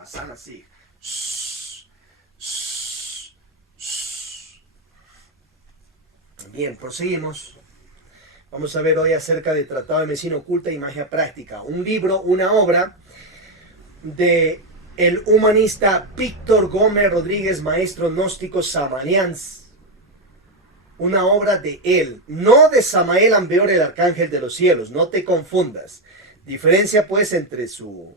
Hacen así. Bien, proseguimos. Vamos a ver hoy acerca del Tratado de Medicina Oculta y Magia Práctica. Un libro, una obra de el humanista Víctor Gómez Rodríguez, maestro gnóstico samalians. Una obra de él, no de Samael Aunweor, el arcángel de los cielos, no te confundas. Diferencia pues entre su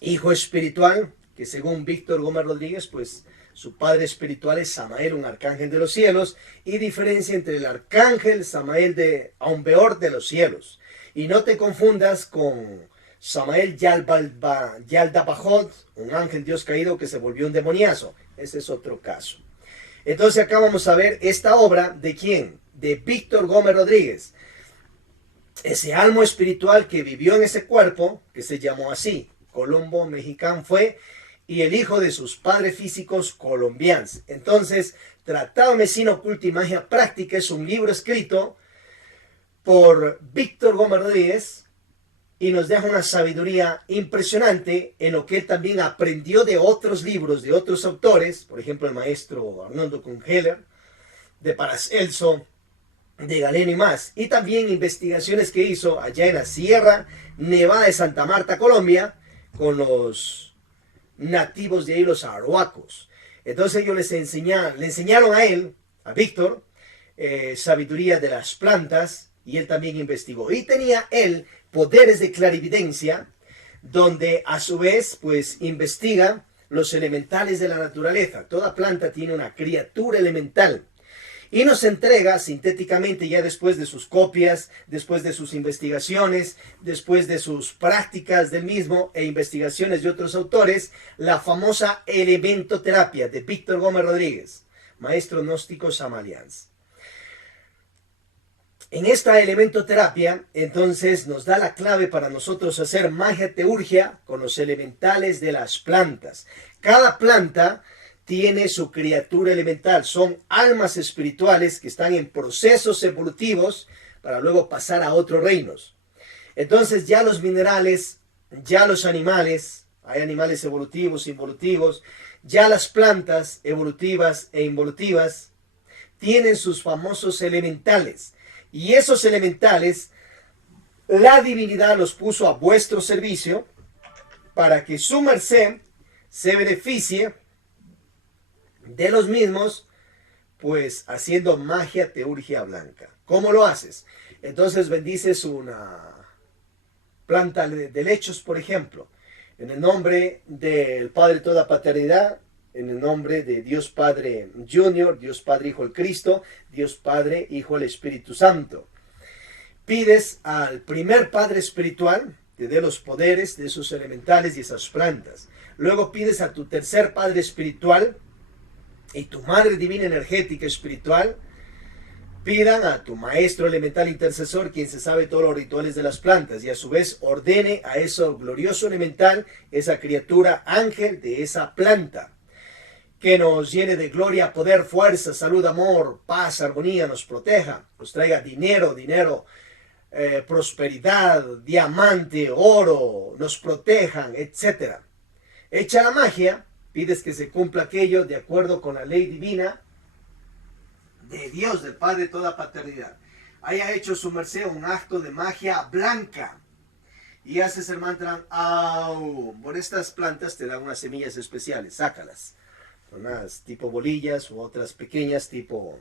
hijo espiritual, que según Víctor Gómez Rodríguez, pues su padre espiritual es Samael, un arcángel de los cielos, y diferencia entre el arcángel Samael de Aunweor de los cielos. Y no te confundas con Samael Yaldabaoth, un ángel Dios caído que se volvió un demoniazo. Ese es otro caso. Entonces acá vamos a ver esta obra de quién, de Víctor Gómez Rodríguez, ese alma espiritual que vivió en ese cuerpo, que se llamó así, Colombo Mexicano fue, y el hijo de sus padres físicos colombianos. Entonces, Tratado de Medicina Oculta y Magia Práctica es un libro escrito por Víctor Gómez Rodríguez y nos deja una sabiduría impresionante en lo que él también aprendió de otros libros, de otros autores, por ejemplo el maestro Arnoldo Kungeler, de Paracelso, de Galeno y más, y también investigaciones que hizo allá en la Sierra Nevada de Santa Marta, Colombia, con los nativos de ahí, los arhuacos. Entonces ellos le enseñaron a él, a Víctor, sabiduría de las plantas, y él también investigó. Y tenía él poderes de clarividencia, donde a su vez pues investiga los elementales de la naturaleza. Toda planta tiene una criatura elemental. Y nos entrega sintéticamente, ya después de sus copias, después de sus investigaciones, después de sus prácticas del mismo e investigaciones de otros autores, la famosa elementoterapia de Víctor Gómez Rodríguez, maestro gnóstico samalians. En esta elementoterapia, entonces, nos da la clave para nosotros hacer magia teurgia con los elementales de las plantas. Cada planta tiene su criatura elemental, son almas espirituales que están en procesos evolutivos para luego pasar a otros reinos. Entonces ya los minerales, ya los animales, hay animales evolutivos, involutivos, ya las plantas evolutivas e involutivas tienen sus famosos elementales. Y esos elementales, la divinidad los puso a vuestro servicio para que su merced se beneficie de los mismos, pues haciendo magia teurgia blanca. ¿Cómo lo haces? Entonces bendices una planta de lechos, por ejemplo, en el nombre del Padre de toda paternidad, en el nombre de Dios Padre Junior, Dios Padre Hijo el Cristo, Dios Padre Hijo el Espíritu Santo. Pides al primer Padre espiritual que dé los poderes de esos elementales y esas plantas. Luego pides a tu tercer Padre espiritual y tu Madre Divina Energética Espiritual, pidan a tu Maestro Elemental Intercesor, quien se sabe todos los rituales de las plantas, y a su vez ordene a eso glorioso elemental, esa criatura ángel de esa planta, que nos llene de gloria, poder, fuerza, salud, amor, paz, armonía, nos proteja, nos traiga dinero, prosperidad, diamante, oro, nos protejan, etc. Echa la magia, pides que se cumpla aquello de acuerdo con la ley divina de Dios, del Padre de toda paternidad. Haya hecho su merced un acto de magia blanca y haces el mantra Au. Por estas plantas te dan unas semillas especiales, sácalas. Unas tipo bolillas u otras pequeñas tipo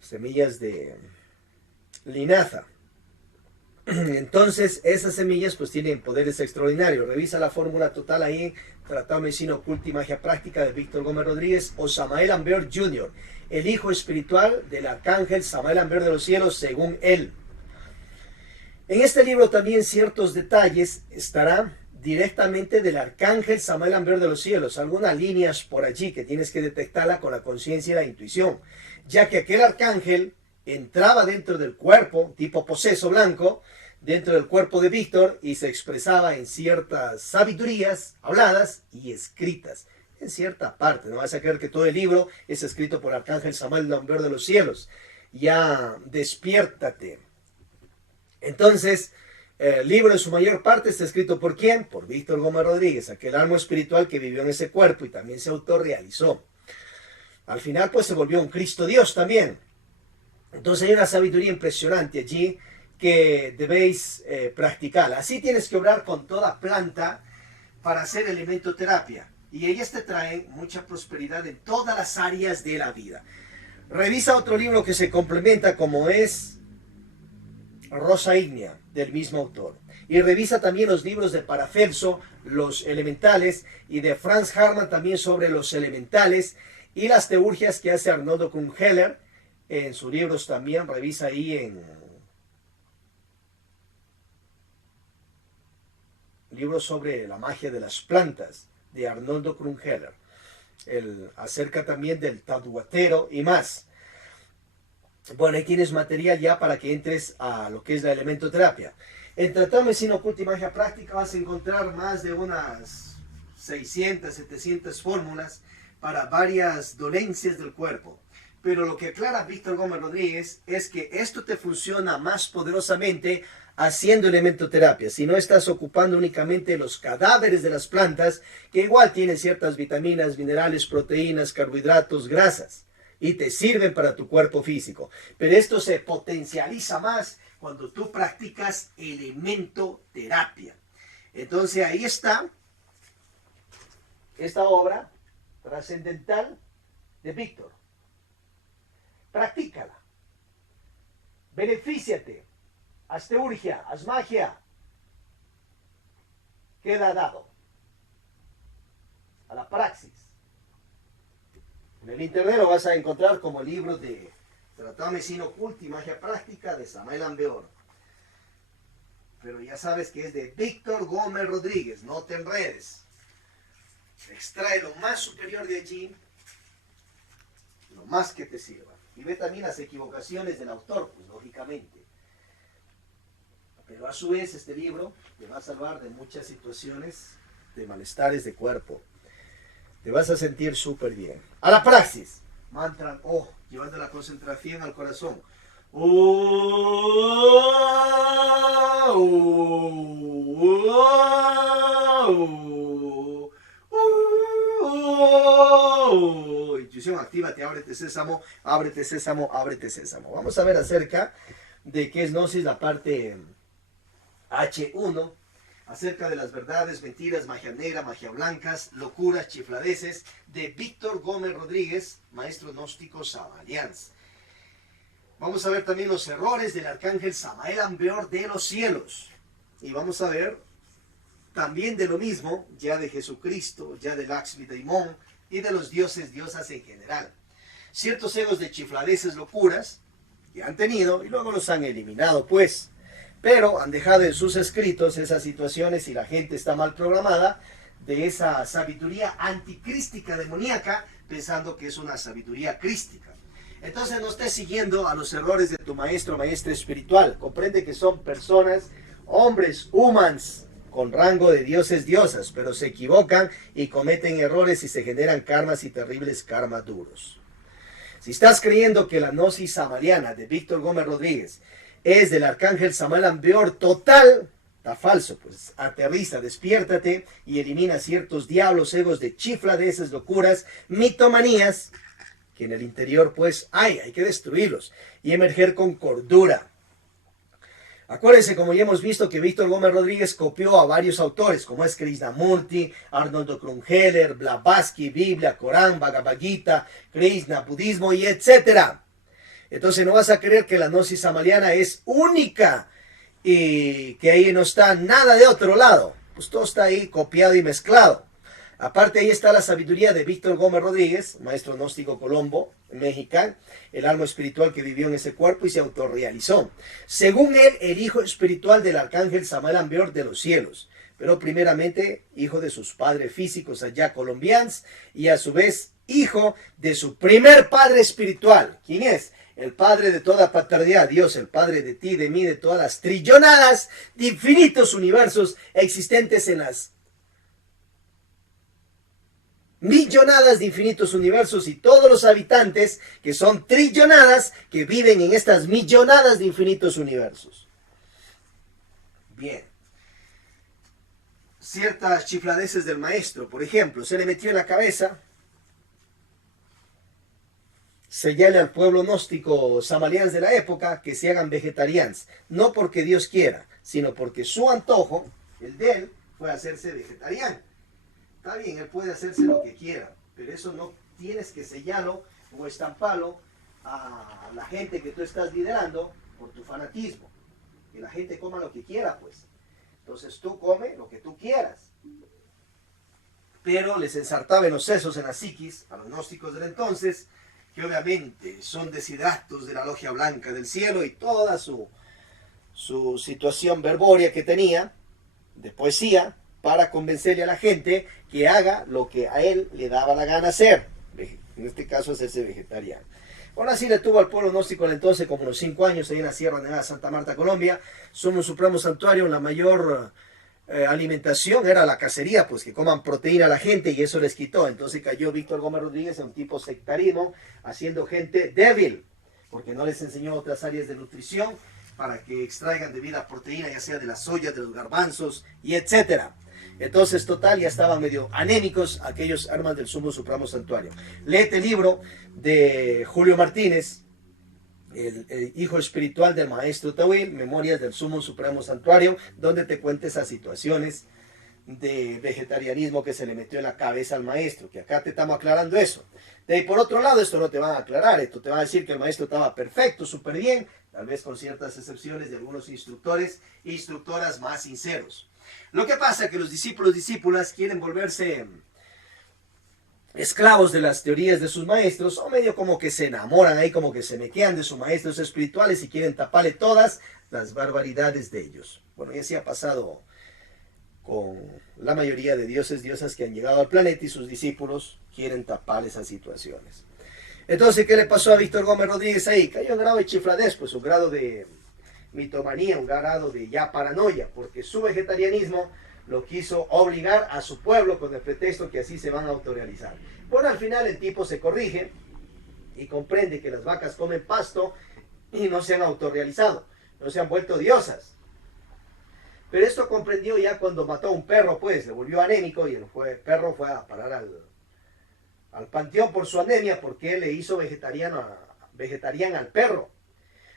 semillas de linaza. Entonces esas semillas pues tienen poderes extraordinarios. Revisa la fórmula total ahí, Tratado de Medicina Oculta y Magia Práctica de Víctor Gómez Rodríguez o Samael Aunweor Jr., el hijo espiritual del arcángel Samael Aunweor de los cielos, según él. En este libro también ciertos detalles estarán directamente del arcángel Samael Aunweor de los cielos, algunas líneas por allí que tienes que detectarla con la conciencia y la intuición, ya que aquel arcángel entraba dentro del cuerpo, tipo poseso blanco, dentro del cuerpo de Víctor y se expresaba en ciertas sabidurías habladas y escritas, en cierta parte. No vas a creer que todo el libro es escrito por el arcángel Samael Aunweor de los cielos. Ya despiértate. Entonces, el libro en su mayor parte está escrito ¿por quién? Por Víctor Gómez Rodríguez, aquel alma espiritual que vivió en ese cuerpo y también se autorrealizó. Al final, pues se volvió un Cristo Dios también. Entonces hay una sabiduría impresionante allí que debéis practicar. Así tienes que obrar con toda planta para hacer elementoterapia. Y ellas te traen mucha prosperidad en todas las áreas de la vida. Revisa otro libro que se complementa, como es Rosa Ígnea, del mismo autor. Y revisa también los libros de Paracelso, los elementales, y de Franz Hartmann también sobre los elementales, y las teurgias que hace Arnoldo Krumheller en sus libros también. Revisa ahí en libros sobre la magia de las plantas de Arnoldo Krumheller, acerca también del tatuatero y más. Bueno, ahí tienes material ya para que entres a lo que es la elementoterapia. En Tratado de Medicina Oculta y Magia Práctica vas a encontrar más de unas 600, 700 fórmulas para varias dolencias del cuerpo. Pero lo que aclara Víctor Gómez Rodríguez es que esto te funciona más poderosamente haciendo elementoterapia. Si no estás ocupando únicamente los cadáveres de las plantas, que igual tienen ciertas vitaminas, minerales, proteínas, carbohidratos, grasas, y te sirven para tu cuerpo físico. Pero esto se potencializa más cuando tú practicas elementoterapia. Entonces ahí está esta obra trascendental de Víctor. Practícala. Benefíciate. Haz teurgia, haz magia. Queda dado a la praxis. En el internet lo vas a encontrar como el libro de Tratado de Medicina Oculta y Magia Práctica de Samael Aunweor. Pero ya sabes que es de Víctor Gómez Rodríguez, no te enredes. Extrae lo más superior de allí, lo más que te sirva. Y ve también las equivocaciones del autor, pues lógicamente. Pero a su vez este libro te va a salvar de muchas situaciones de malestares de cuerpo. Te vas a sentir súper bien. A la praxis. Mantra, llevando la concentración al corazón. Intuición, actívate, ábrete sésamo, ábrete sésamo, ábrete sésamo. Vamos a ver acerca de qué es Gnosis, la parte H1, acerca de las verdades, mentiras, magia negra, magia blancas, locuras, chifladeces, de Víctor Gómez Rodríguez, maestro gnóstico samalians. Vamos a ver también los errores del arcángel Samael Aunweor de los cielos. Y vamos a ver también de lo mismo, ya de Jesucristo, ya del Lakshmi Daimon y de los dioses, diosas en general. Ciertos egos de chifladeces, locuras, que han tenido y luego los han eliminado, pues. Pero han dejado en sus escritos esas situaciones y la gente está mal programada de esa sabiduría anticrística demoníaca, pensando que es una sabiduría crística. Entonces no estés siguiendo a los errores de tu maestro o maestra espiritual. Comprende que son personas, hombres, humans, con rango de dioses, diosas, pero se equivocan y cometen errores y se generan karmas y terribles karmas duros. Si estás creyendo que la gnosis samaliana de Víctor Gómez Rodríguez es del arcángel Samael Aunweor total, está falso, pues aterriza, despiértate y elimina ciertos diablos, egos de chifladeces, locuras, mitomanías, que en el interior pues hay que destruirlos y emerger con cordura. Acuérdense, como ya hemos visto, que Víctor Gómez Rodríguez copió a varios autores, como es Krishnamurti, Arnoldo Krumheller, Blavatsky, Biblia, Corán, Bhagavad Gita, Krishna, budismo y etcétera. Entonces no vas a creer que la gnosis samaliana es única y que ahí no está nada de otro lado. Pues todo está ahí copiado y mezclado. Aparte ahí está la sabiduría de Víctor Gómez Rodríguez, maestro gnóstico colombo, mexicano, el alma espiritual que vivió en ese cuerpo y se autorrealizó. Según él, el hijo espiritual del arcángel Samael Aunweor de los cielos, pero primeramente hijo de sus padres físicos allá colombianos y a su vez hijo de su primer padre espiritual. ¿Quién es? El Padre de toda paternidad, Dios, el Padre de ti, de mí, de todas las trillonadas de infinitos universos existentes en las millonadas de infinitos universos y todos los habitantes que son trillonadas que viven en estas millonadas de infinitos universos. Bien. Ciertas chifladeces del maestro, por ejemplo, se le metió en la cabeza sellarle al pueblo gnóstico samalians de la época que se hagan vegetarianos, no porque Dios quiera, sino porque su antojo, el de él, fue hacerse vegetariano. Está bien, él puede hacerse lo que quiera, pero eso no tienes que sellarlo o estamparlo a la gente que tú estás liderando por tu fanatismo. Que la gente coma lo que quiera, pues. Entonces tú come lo que tú quieras. Pero les ensartaba en los sesos, en la psiquis, a los gnósticos del entonces, que obviamente son desidratos de la logia blanca del cielo y toda su situación verbórea que tenía, de poesía, para convencerle a la gente que haga lo que a él le daba la gana hacer. En este caso, hacerse vegetariano. Bueno, así le tuvo al pueblo gnóstico entonces como unos 5 años ahí en la Sierra Nevada de Santa Marta, Colombia. Somos un supremo santuario, la mayor alimentación era la cacería, pues que coman proteína a la gente y eso les quitó. Entonces cayó Víctor Gómez Rodríguez en un tipo sectarismo, haciendo gente débil, porque no les enseñó otras áreas de nutrición para que extraigan de vida proteína, ya sea de las soyas, de los garbanzos y etcétera. Entonces, total, ya estaban medio anémicos aquellos armas del Sumo Supremo Santuario. Léete el libro de Julio Martínez, el hijo espiritual del maestro Tawil, Memorias del Sumo Supremo Santuario, donde te cuenta esas situaciones de vegetarianismo que se le metió en la cabeza al maestro, que acá te estamos aclarando eso. De ahí, por otro lado, esto no te van a aclarar, esto te va a decir que el maestro estaba perfecto, súper bien, tal vez con ciertas excepciones de algunos instructores e instructoras más sinceros. Lo que pasa es que los discípulos, discípulas quieren volverse esclavos de las teorías de sus maestros, o medio como que se enamoran ahí, como que se mequean de sus maestros espirituales y quieren taparle todas las barbaridades de ellos. Bueno, y así ha pasado con la mayoría de dioses, diosas que han llegado al planeta y sus discípulos quieren tapar esas situaciones. Entonces, ¿qué le pasó a Víctor Gómez Rodríguez ahí? Cayó en grado de chifladez, pues un grado de mitomanía, un grado de ya paranoia, porque su vegetarianismo lo quiso obligar a su pueblo con el pretexto que así se van a autorrealizar. Bueno, al final el tipo se corrige y comprende que las vacas comen pasto y no se han autorrealizado, no se han vuelto diosas. Pero esto comprendió ya cuando mató a un perro, pues, le volvió anémico y el perro fue a parar al panteón por su anemia, porque él le hizo vegetariano al perro.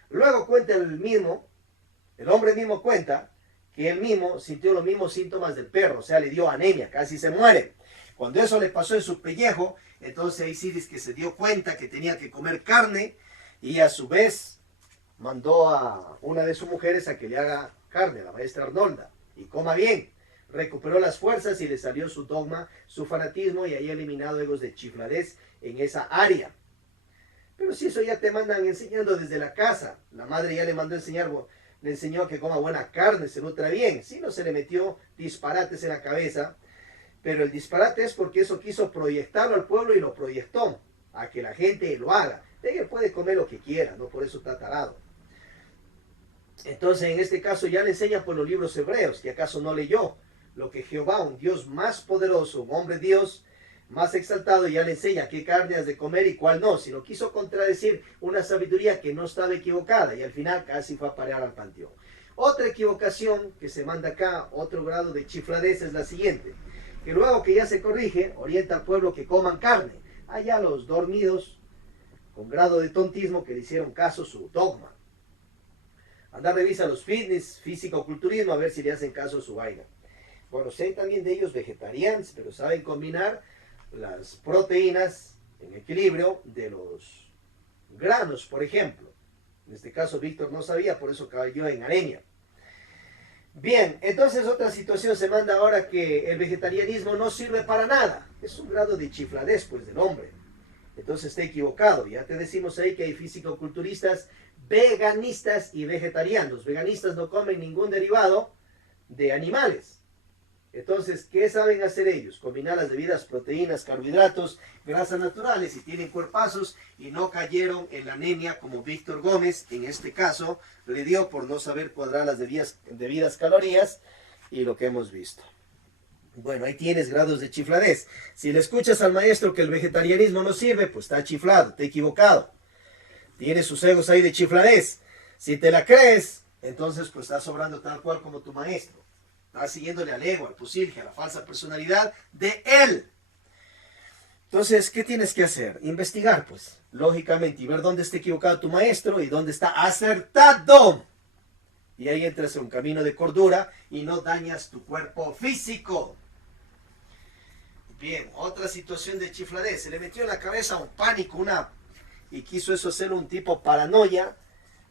Luego cuenta el hombre mismo cuenta que él mismo sintió los mismos síntomas del perro, o sea, le dio anemia, casi se muere. Cuando eso le pasó en su pellejo, entonces ahí sí dice que se dio cuenta que tenía que comer carne y a su vez mandó a una de sus mujeres a que le haga carne, la maestra Arnolda, y coma bien. Recuperó las fuerzas y le salió su dogma, su fanatismo y ahí ha eliminado egos de chifladez en esa área. Pero si eso ya te mandan enseñando desde la casa, la madre ya le mandó a enseñar, le enseñó que coma buena carne, se nutra bien, si no se le metió disparates en la cabeza, pero el disparate es porque eso quiso proyectarlo al pueblo y lo proyectó a que la gente lo haga. Él puede comer lo que quiera, no por eso está tarado. Entonces en este caso ya le enseñan por los libros hebreos, que acaso no leyó lo que Jehová, un Dios más poderoso, un hombre Dios más exaltado, ya le enseña qué carne has de comer y cuál no, sino quiso contradecir una sabiduría que no estaba equivocada y al final casi fue a parar al panteón. Otra equivocación que se manda acá, otro grado de chifladez es la siguiente, que luego que ya se corrige, orienta al pueblo que coman carne, allá los dormidos con grado de tontismo que le hicieron caso su dogma. Anda, revisa los fitness, físico-culturismo, a ver si le hacen caso a su vaina. Bueno, sé también de ellos vegetarianos, pero saben combinar las proteínas en equilibrio de los granos, por ejemplo. En este caso Víctor no sabía, por eso cayó en anemia. Bien, entonces otra situación se manda ahora que el vegetarianismo no sirve para nada. Es un grado de chifladez, pues, del hombre. Entonces está equivocado. Ya te decimos ahí que hay físico-culturistas veganistas y vegetarianos. Veganistas no comen ningún derivado de animales. Entonces, ¿qué saben hacer ellos? Combinar las debidas proteínas, carbohidratos, grasas naturales y tienen cuerpazos y no cayeron en la anemia como Víctor Gómez, en este caso, le dio por no saber cuadrar las debidas calorías y lo que hemos visto. Bueno, ahí tienes grados de chifladez. Si le escuchas al maestro que el vegetarianismo no sirve, pues está chiflado, está equivocado. Tiene sus egos ahí de chifladez. Si te la crees, Entonces, pues estás obrando tal cual como tu maestro. Estás siguiéndole al ego, al pusilje, a la falsa personalidad de él. Entonces, ¿qué tienes que hacer? Investigar, pues, lógicamente, y ver dónde está equivocado tu maestro y dónde está acertado. Y ahí entras en un camino de cordura y no dañas tu cuerpo físico. Bien, otra situación de chifladez. Se le metió en la cabeza un pánico, y quiso eso hacer un tipo paranoia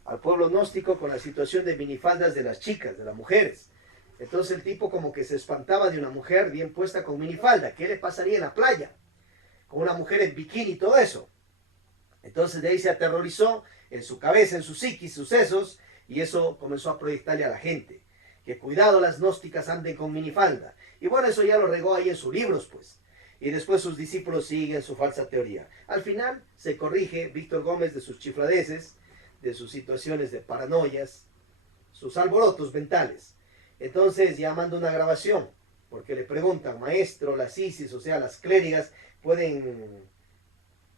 al pueblo gnóstico con la situación de minifaldas de las chicas, de las mujeres. Entonces el tipo como que se espantaba de una mujer bien puesta con minifalda. ¿Qué le pasaría en la playa? Con una mujer en bikini y todo eso. Entonces de ahí se aterrorizó en su cabeza, en su psiquis, sus sesos, y eso comenzó a proyectarle a la gente. Que cuidado las gnósticas anden con minifalda. Y bueno, eso ya lo regó ahí en sus libros, pues. Y después sus discípulos siguen su falsa teoría. Al final se corrige Víctor Gómez de sus chifladeces, de sus situaciones de paranoias, sus alborotos mentales. Entonces ya manda una grabación, porque le preguntan, maestro, las ISIS, o sea, las clérigas, pueden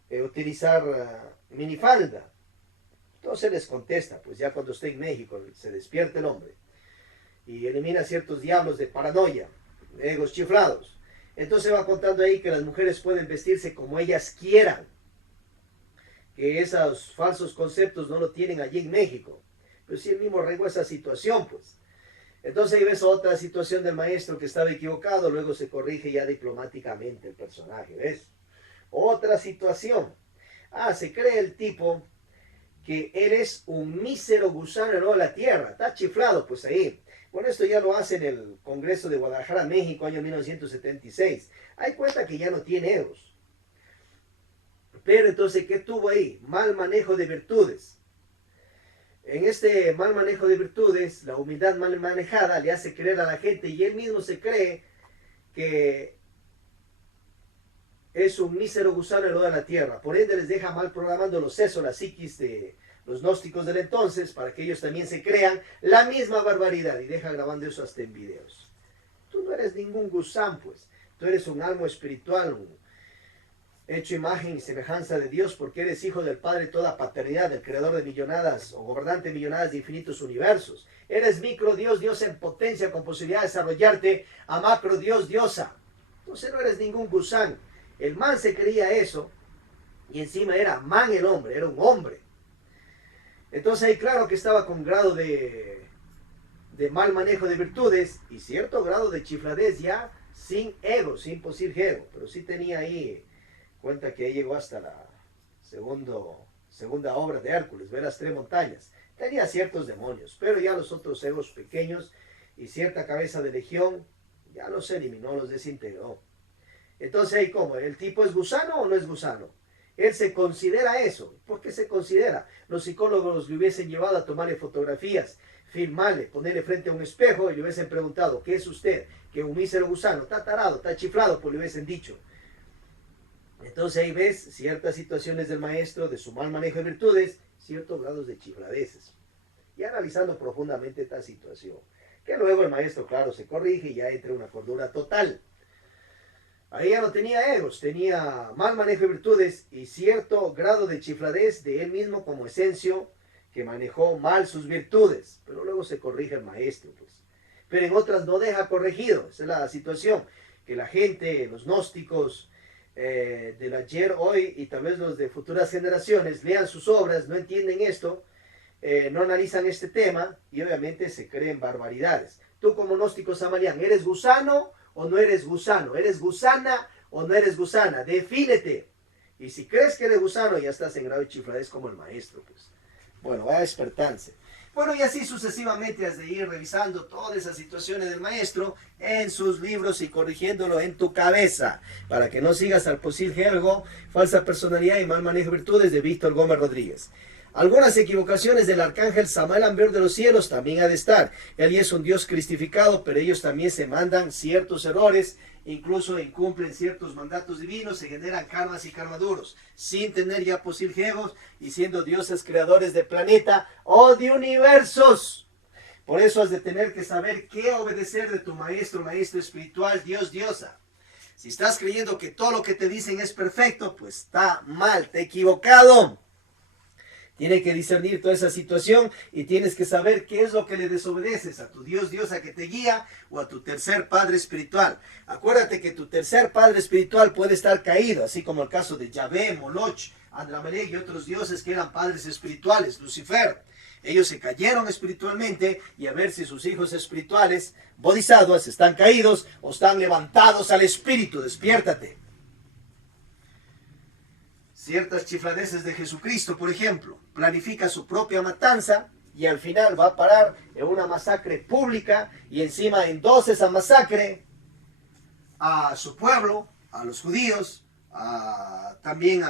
utilizar minifalda. Entonces les contesta, pues ya cuando esté en México, se despierta el hombre y elimina ciertos diablos de paranoia, de egos chiflados. Entonces va contando ahí que las mujeres pueden vestirse como ellas quieran, que esos falsos conceptos no lo tienen allí en México. Pero sí él mismo regó esa situación, pues. Entonces ahí ves otra situación del maestro que estaba equivocado, luego se corrige ya diplomáticamente el personaje, ¿ves? Otra situación. Se cree el tipo que eres un mísero gusano en la tierra, está chiflado, pues ahí. Bueno, esto ya lo hace en el Congreso de Guadalajara, México, año 1976. Hay cuenta que ya no tiene egos. Pero entonces, ¿qué tuvo ahí? Mal manejo de virtudes. En este mal manejo de virtudes, la humildad mal manejada le hace creer a la gente y él mismo se cree que es un mísero gusano en la tierra. Por ende les deja mal programando los sesos, la psiquis de los gnósticos del entonces, para que ellos también se crean la misma barbaridad y deja grabando eso hasta en videos. Tú no eres ningún gusán, pues. Tú eres un alma espiritual, hecho imagen y semejanza de Dios, porque eres hijo del Padre de toda paternidad, del creador de millonadas o gobernante de millonadas de infinitos universos. Eres micro Dios, Dios en potencia, con posibilidad de desarrollarte a macro Dios, diosa. Entonces no eres ningún gusán. El man se creía eso y encima era man el hombre, era un hombre. Entonces ahí claro que estaba con grado de mal manejo de virtudes y cierto grado de chifladez ya sin ego, sin poseer ego, pero sí tenía ahí cuenta que ahí llegó hasta la segunda obra de Hércules, ver las tres montañas. Tenía ciertos demonios, pero ya los otros egos pequeños y cierta cabeza de legión ya los eliminó, los desintegró. Entonces ahí cómo, ¿el tipo es gusano o no es gusano? Él se considera eso. ¿Por qué se considera? Los psicólogos le hubiesen llevado a tomarle fotografías, filmarle, ponerle frente a un espejo y le hubiesen preguntado, ¿qué es usted? Que un mísero gusano, está tarado, está chiflado, pues le hubiesen dicho. Entonces ahí ves ciertas situaciones del maestro, de su mal manejo de virtudes, ciertos grados de chifladeces. Y analizando profundamente esta situación, que luego el maestro, claro, se corrige y ya entra una cordura total. Ahí ya no tenía egos, tenía mal manejo de virtudes y cierto grado de chifladez de él mismo como esencio que manejó mal sus virtudes. Pero luego se corrige el maestro, pues. Pero en otras no deja corregido. Esa es la situación, que la gente, los gnósticos del ayer, hoy y tal vez los de futuras generaciones lean sus obras, no entienden esto, no analizan este tema y obviamente se creen barbaridades. Tú como gnóstico samarián, ¿eres gusano o no eres gusano? ¿Eres gusana o no eres gusana? Defínete. Y si crees que eres gusano, ya estás en grado de chifladez como el maestro, pues. Bueno, va a despertarse. Bueno, y así sucesivamente has de ir revisando todas esas situaciones del maestro en sus libros y corrigiéndolo en tu cabeza, para que no sigas al posible ergo, falsa personalidad y mal manejo de virtudes de Víctor Gómez Rodríguez. Algunas equivocaciones del arcángel Samael Amber de los cielos también ha de estar. Él es un Dios cristificado, pero ellos también se mandan ciertos errores, incluso incumplen ciertos mandatos divinos, se generan karmas y karmaduros, sin tener ya egos y siendo dioses creadores de planeta o de universos. Por eso has de tener que saber qué obedecer de tu maestro, maestro espiritual, Dios, diosa. Si estás creyendo que todo lo que te dicen es perfecto, pues está mal, te he equivocado. Tiene que discernir toda esa situación y tienes que saber qué es lo que le desobedeces, a tu Dios, a que te guía, o a tu tercer padre espiritual. Acuérdate que tu tercer padre espiritual puede estar caído, así como el caso de Yahvé, Moloch, Adramelech y otros dioses que eran padres espirituales, Lucifer. Ellos se cayeron espiritualmente, y a ver si sus hijos espirituales, bodhisattvas, están caídos o están levantados al espíritu. Despiértate. Ciertas chifladeces de Jesucristo, por ejemplo, planifica su propia matanza y al final va a parar en una masacre pública, y encima endosa esa masacre a su pueblo, a los judíos, también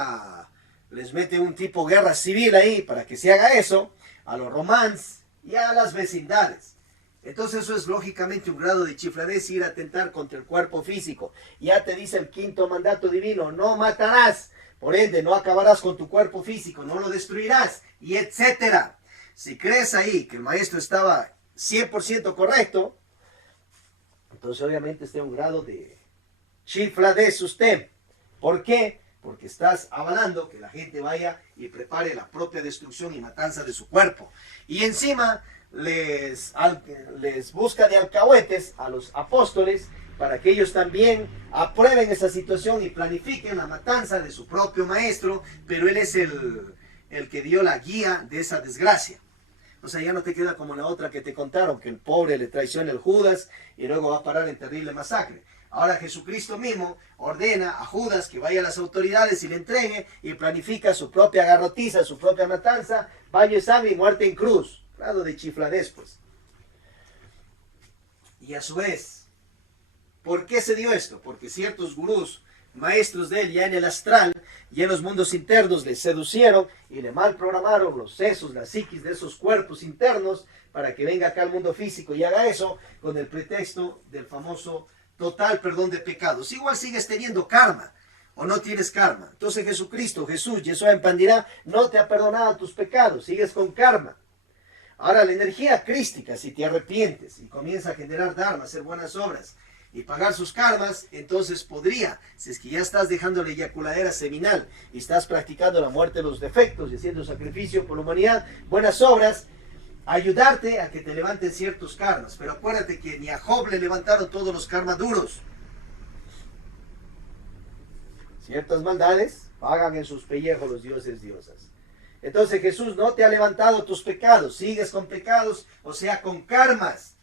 les mete un tipo de guerra civil ahí para que se haga eso, a los romanos y a las vecindades. Entonces eso es lógicamente un grado de chifladez, ir a atentar contra el cuerpo físico. Ya te dice el quinto mandato divino: no matarás. Por ende, no acabarás con tu cuerpo físico, no lo destruirás, y etcétera. Si crees ahí que el maestro estaba 100% correcto, entonces obviamente está un grado de chifladez usted. ¿Por qué? Porque estás avalando que la gente vaya y prepare la propia destrucción y matanza de su cuerpo. Y encima les busca de alcahuetes a los apóstoles, para que ellos también aprueben esa situación y planifiquen la matanza de su propio maestro, pero él es el que dio la guía de esa desgracia. O sea, ya no te queda como la otra que te contaron, que el pobre le traiciona el Judas y luego va a parar en terrible masacre. Ahora Jesucristo mismo ordena a Judas que vaya a las autoridades y le entregue, y planifica su propia garrotiza, su propia matanza, baño de sangre y muerte en cruz. Grado de chifladez, pues. Y a su vez, ¿por qué se dio esto? Porque ciertos gurús, maestros de él, ya en el astral, ya en los mundos internos, le seducieron y le mal programaron los sesos, la psiquis de esos cuerpos internos, para que venga acá al mundo físico y haga eso con el pretexto del famoso total perdón de pecados. Igual sigues teniendo karma, o no tienes karma. Entonces Jesús, Yeshua en Pandirá, no te ha perdonado tus pecados, sigues con karma. Ahora, la energía crística, si te arrepientes y comienza a generar dharma, hacer buenas obras y pagar sus karmas, entonces podría, si es que ya estás dejando la eyaculadera seminal y estás practicando la muerte de los defectos y haciendo sacrificio por la humanidad, buenas obras, ayudarte a que te levanten ciertos karmas. Pero acuérdate que ni a Job le levantaron todos los karmas duros. Ciertas maldades pagan en sus pellejos los dioses, diosas. Entonces Jesús no te ha levantado tus pecados, sigues con pecados, o sea, con karmas.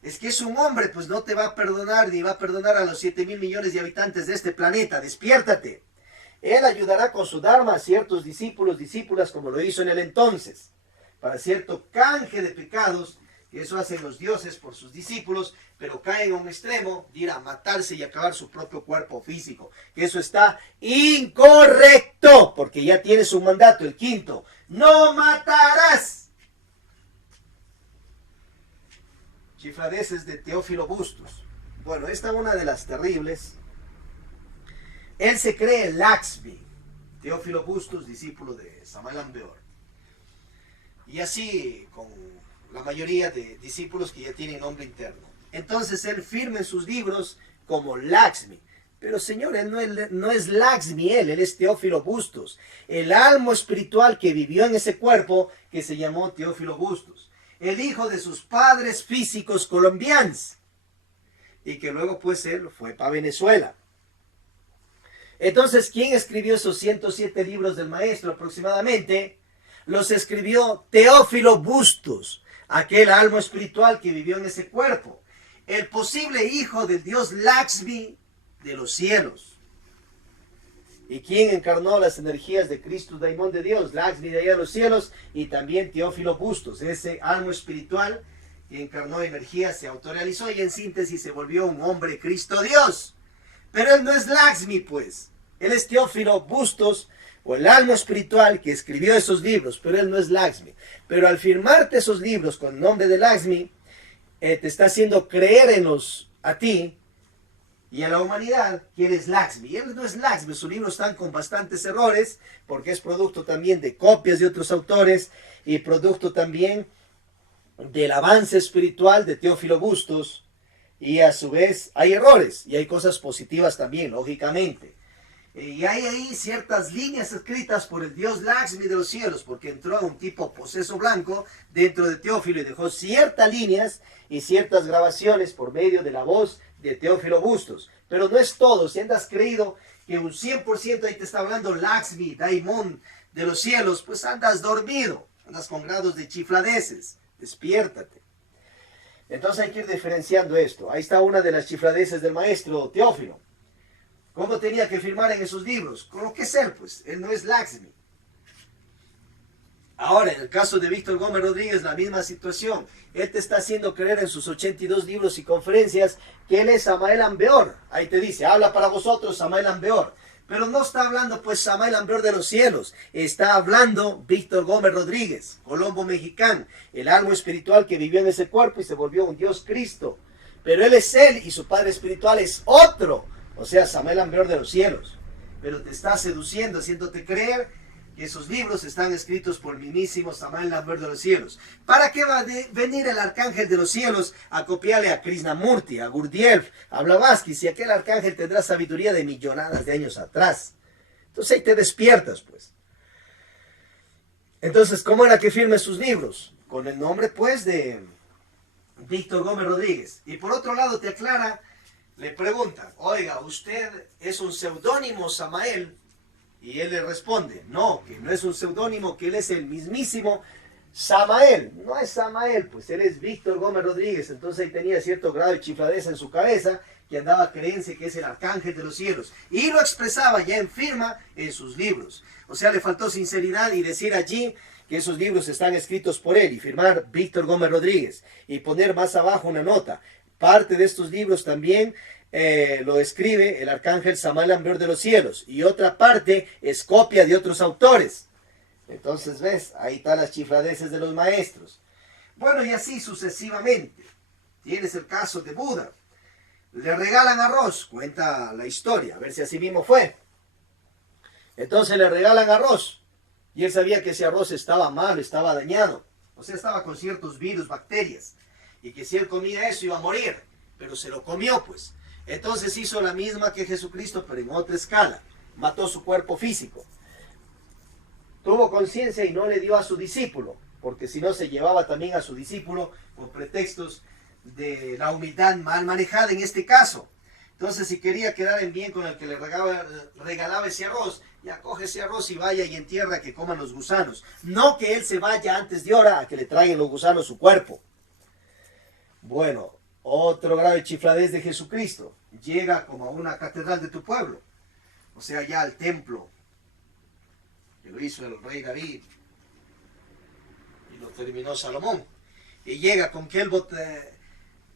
Es que es un hombre, pues no te va a perdonar, ni va a perdonar a los 7,000 millones de habitantes de este planeta. Despiértate. Él ayudará con su dharma a ciertos discípulos, discípulas, como lo hizo en el entonces, para cierto canje de pecados, que eso hacen los dioses por sus discípulos, pero caen a un extremo de ir a matarse y acabar su propio cuerpo físico. Que eso está incorrecto, porque ya tienes un mandato, el quinto: no matarás. Chifladeces de Teófilo Bustos. Bueno, esta es una de las terribles. Él se cree Lakshmi, Teófilo Bustos, discípulo de Samael Beor. Y así con la mayoría de discípulos que ya tienen nombre interno. Entonces él firma en sus libros como Lakshmi. Pero señor, él no es Lakshmi, él es Teófilo Bustos, el alma espiritual que vivió en ese cuerpo que se llamó Teófilo Bustos, el hijo de sus padres físicos colombianos, y que luego pues él fue para Venezuela. Entonces, ¿quién escribió esos 107 libros del maestro aproximadamente? Los escribió Teófilo Bustos, aquel alma espiritual que vivió en ese cuerpo, el posible hijo del dios Lakshmi de los cielos. ¿Y quién encarnó las energías de Cristo, Daimón de Dios? Lakshmi de allá de los cielos, y también Teófilo Bustos, ese alma espiritual que encarnó energía, se autorrealizó y en síntesis se volvió un hombre Cristo Dios. Pero él no es Lakshmi, pues. Él es Teófilo Bustos, o el alma espiritual que escribió esos libros, pero él no es Lakshmi. Pero al firmarte esos libros con el nombre de Lakshmi, te está haciendo creer a ti y a la humanidad que eres Lakshmi. Él no es Lakshmi, sus libros están con bastantes errores, porque es producto también de copias de otros autores y producto también del avance espiritual de Teófilo Bustos, y a su vez hay errores y hay cosas positivas también, lógicamente. Y hay ahí ciertas líneas escritas por el dios Lakshmi de los cielos, porque entró un tipo poseso blanco dentro de Teófilo y dejó ciertas líneas y ciertas grabaciones por medio de la voz de Teófilo Bustos. Pero no es todo. Si andas creído que un 100% ahí te está hablando Lakshmi, Daimon de los cielos, pues andas dormido, andas con grados de chifladeces. Despiértate. Entonces hay que ir diferenciando esto. Ahí está una de las chifladeces del maestro Teófilo. ¿Cómo tenía que firmar en esos libros? Con lo que es él, pues. Él no es Lakshmi. Ahora, en el caso de Víctor Gómez Rodríguez, la misma situación. Él te está haciendo creer en sus 82 libros y conferencias que él es Samael Ambeor. Ahí te dice, habla para vosotros Samael Ambeor. Pero no está hablando pues Samael Ambeor de los cielos. Está hablando Víctor Gómez Rodríguez, Colombo mexicano, el alma espiritual que vivió en ese cuerpo y se volvió un Dios Cristo. Pero él es él y su padre espiritual es otro. O sea, Samael Ambeor de los cielos. Pero te está seduciendo, haciéndote creer que esos libros están escritos por el mismísimo Samael Ambeor de los cielos. ¿Para qué va a venir el arcángel de los cielos a copiarle a Krishnamurti, a Gurdjieff, a Blavatsky, si aquel arcángel tendrá sabiduría de millonadas de años atrás? Entonces ahí te despiertas, pues. Entonces, ¿cómo era que firme sus libros? Con el nombre, pues, de Víctor Gómez Rodríguez. Y por otro lado te aclara, le pregunta, oiga, ¿usted es un seudónimo Samael? Y él le responde, no, que no es un seudónimo, que él es el mismísimo Samael. No es Samael, pues él es Víctor Gómez Rodríguez. Entonces ahí tenía cierto grado de chifladeza en su cabeza, que andaba creencia que es el arcángel de los cielos. Y lo expresaba ya en firma en sus libros. O sea, le faltó sinceridad y decir allí que esos libros están escritos por él y firmar Víctor Gómez Rodríguez. Y poner más abajo una nota. Parte de estos libros también lo escribe el arcángel Samael Ambeor de los cielos y otra parte es copia de otros autores. Entonces ves, ahí están las chifladeces de los maestros. Bueno, y así sucesivamente. Tienes el caso de Buda. Le regalan arroz, cuenta la historia, a ver si así mismo fue. Entonces le regalan arroz y él sabía que ese arroz estaba malo, estaba dañado. O sea, estaba con ciertos virus, bacterias. Y que si él comía eso iba a morir. Pero se lo comió, pues. Entonces hizo la misma que Jesucristo, pero en otra escala. Mató su cuerpo físico. Tuvo conciencia y no le dio a su discípulo, porque si no se llevaba también a su discípulo por pretextos de la humildad mal manejada en este caso. Entonces, si quería quedar en bien con el que le regalaba ese arroz, ya coge ese arroz y vaya y entierra que coman los gusanos. No que él se vaya antes de hora a que le traigan los gusanos su cuerpo. Bueno, otro grado de chifladez de Jesucristo. Llega como a una catedral de tu pueblo. O sea, ya al templo. Que lo hizo el rey David. Y lo terminó Salomón. Y llega con que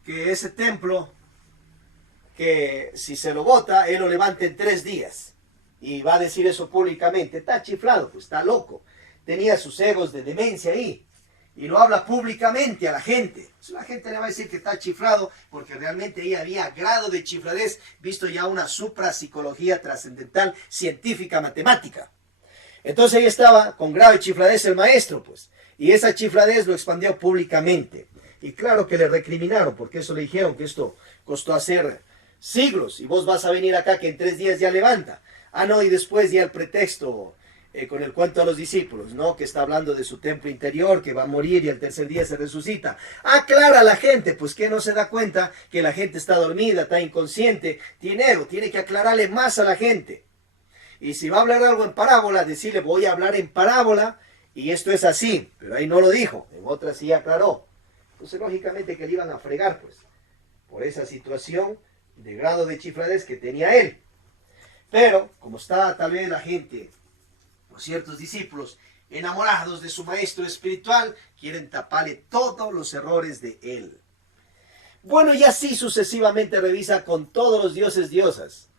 que ese templo, que si se lo bota, él lo levanta en 3 días. Y va a decir eso públicamente. Está chiflado, pues está loco. Tenía sus egos de demencia ahí. Y lo habla públicamente a la gente. Entonces, la gente le va a decir que está chiflado porque realmente ahí había grado de chifladez, visto ya una suprapsicología trascendental, científica, matemática. Entonces ahí estaba con grado de chifladez el maestro, pues. Y esa chifladez lo expandió públicamente. Y claro que le recriminaron, porque eso le dijeron que esto costó hacer siglos. Y vos vas a venir acá que en 3 días ya levanta. Ah, no, y después ya el pretexto con el cuento a los discípulos, ¿no? Que está hablando de su templo interior, que va a morir y al 3er día se resucita. Aclara a la gente, pues que no se da cuenta que la gente está dormida, está inconsciente, tiene ego, tiene que aclararle más a la gente. Y si va a hablar algo en parábola, decirle voy a hablar en parábola y esto es así, pero ahí no lo dijo, en otra sí aclaró. Entonces lógicamente que le iban a fregar, pues, por esa situación de grado de chifladez que tenía él. Pero, como está tal vez la gente, ciertos discípulos enamorados de su maestro espiritual, quieren taparle todos los errores de él. Bueno, y así sucesivamente revisa con todos los dioses, diosas,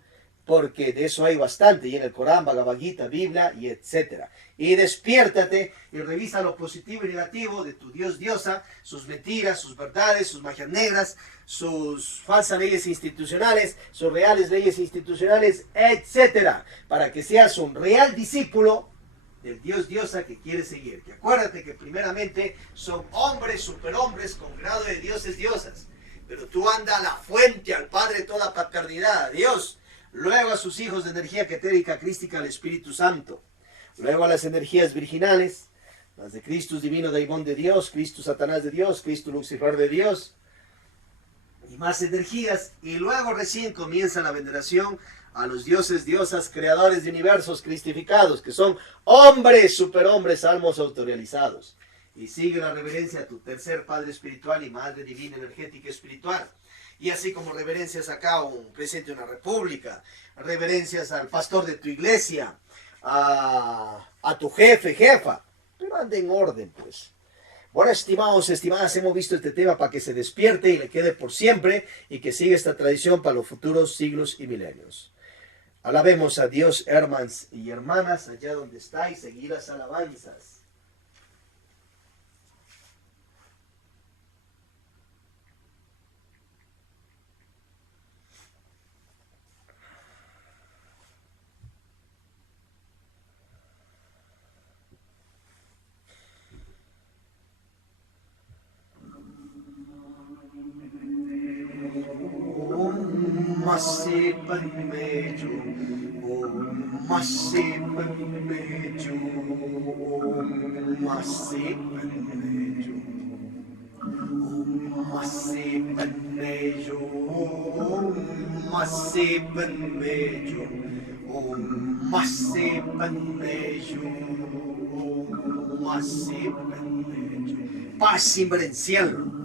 porque de eso hay bastante, y en el Corán, Bhagavad Gita, Biblia, y etcétera. Y despiértate y revisa lo positivo y negativo de tu dios, diosa, sus mentiras, sus verdades, sus magias negras, sus falsas leyes institucionales, sus reales leyes institucionales, etcétera, para que seas un real discípulo del dios, diosa que quieres seguir. Que acuérdate que primeramente son hombres, superhombres con grado de dioses, diosas, pero tú anda a la fuente, al Padre de toda paternidad, a Dios, luego a sus hijos de energía ketérica crística al Espíritu Santo, luego a las energías virginales, las de Cristo divino Daimón de Dios, Cristo Satanás de Dios, Cristo Lucifer de Dios, y más energías, y luego recién comienza la veneración a los dioses, diosas, creadores de universos cristificados, que son hombres, superhombres, almos autorrealizados. Y sigue la reverencia a tu tercer Padre espiritual y Madre divina, energética espiritual. Y así como reverencias acá a un presidente de una república, reverencias al pastor de tu iglesia, a tu jefe, jefa, pero anda en orden, pues. Bueno, estimados, estimadas, hemos visto este tema para que se despierte y le quede por siempre y que siga esta tradición para los futuros siglos y milenios. Alabemos a Dios, hermanos y hermanas, allá donde estáis, seguid las alabanzas. Masi Padmeju, Om Masi Padmeju, Om Masi Padmeju, Om Masi Padmeju, Om Masi Padmeju, Om Masi Padmeju, Om Masi Padmeju. Paz inverencial.